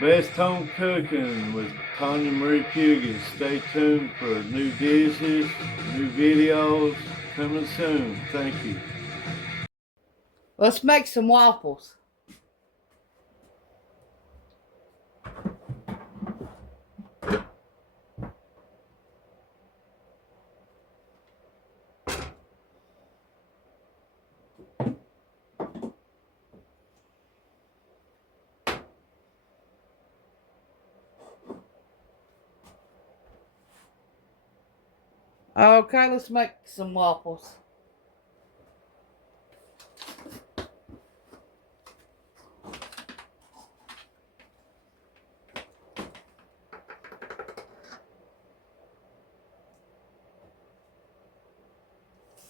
Best Home Cooking with Tawynia M Fugate. Stay tuned for new dishes, new videos coming soon. Thank you. Let's make some waffles. Okay, let's make some waffles.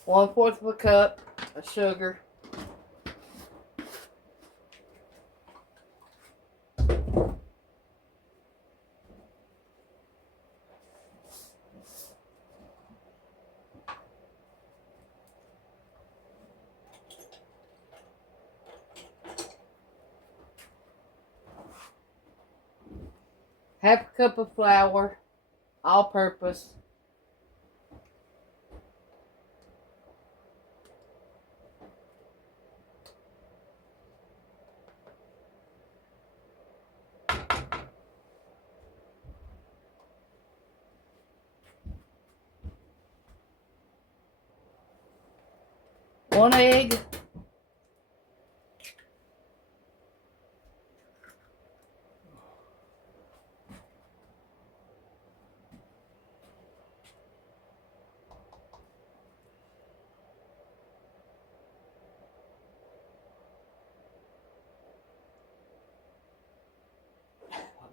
One-fourth of a cup of sugar. Half a cup of flour, all-purpose. One egg.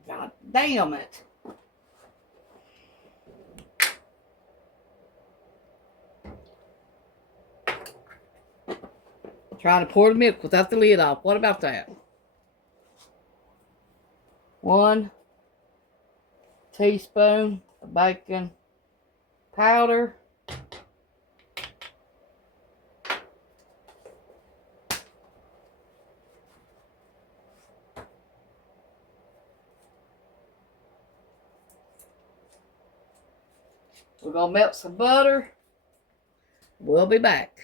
God damn it. Trying to pour the milk without the lid off. What about that? 1 teaspoon of baking powder. We're going to melt some butter. We'll be back.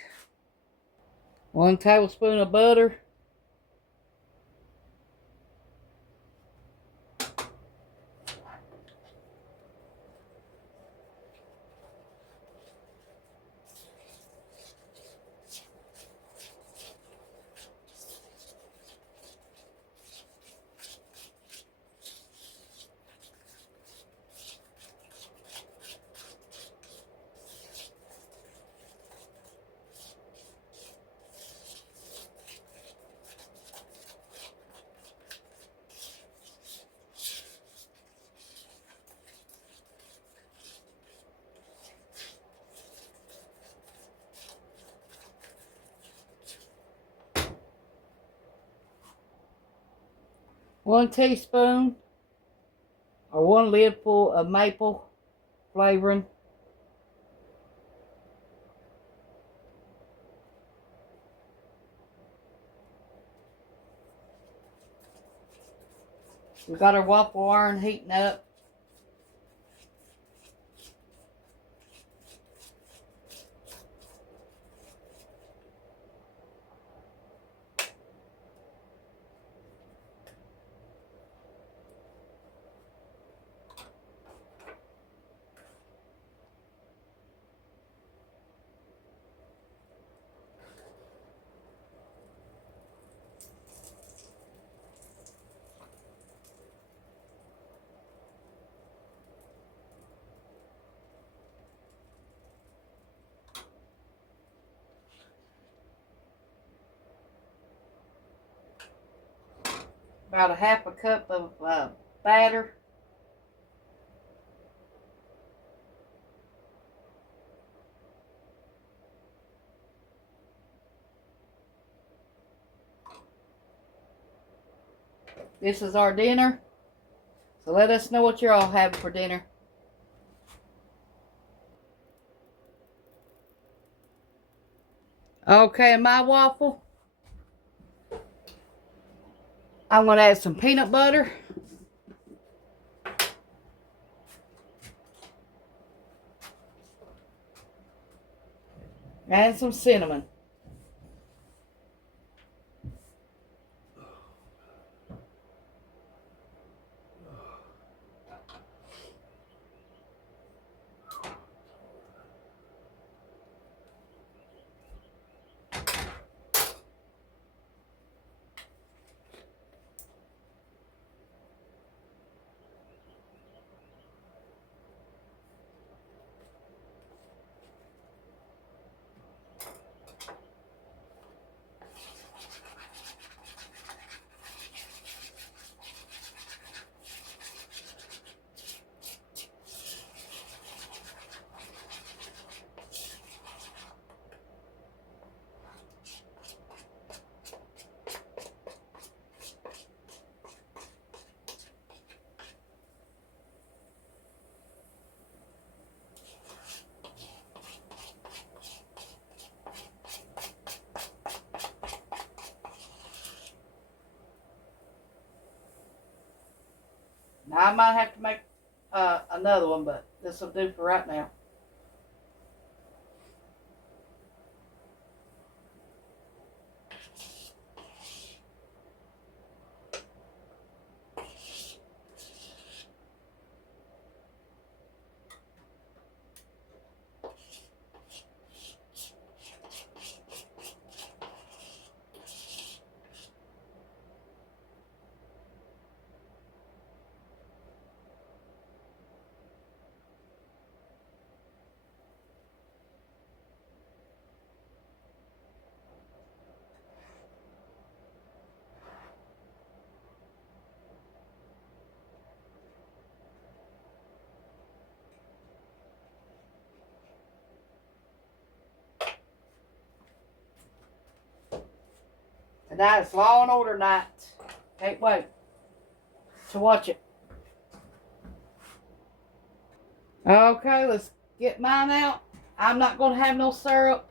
1 tablespoon of butter. One teaspoon or 1 lid full of maple flavoring. We got our waffle iron heating up. About a half a cup of batter. This is our dinner. So let us know what you're all having for dinner. Okay, my waffle. I'm going to add some peanut butter. And some cinnamon. Now I might have to make another one, but this will do for right now. Tonight it's Law and Order night. Can't wait to watch it. Okay, let's get mine out. I'm not going to have no syrup.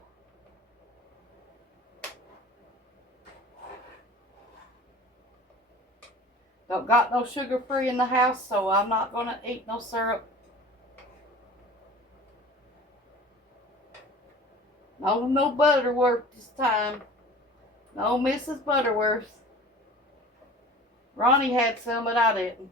Don't got no sugar free in the house, so I'm not going to eat no syrup. No Butterworth this time. No Mrs. Butterworth. Ronnie had some, but I didn't.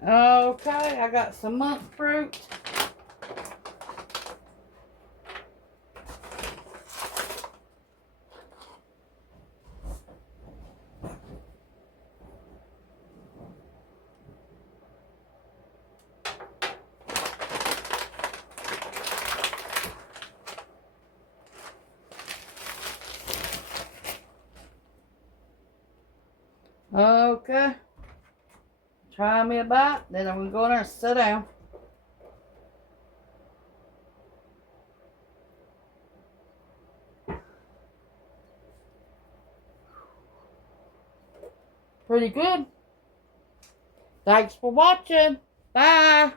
Okay, I got some monk fruit. Okay. Try me a bite, then I'm going to go in there and sit down. Pretty good. Thanks for watching. Bye.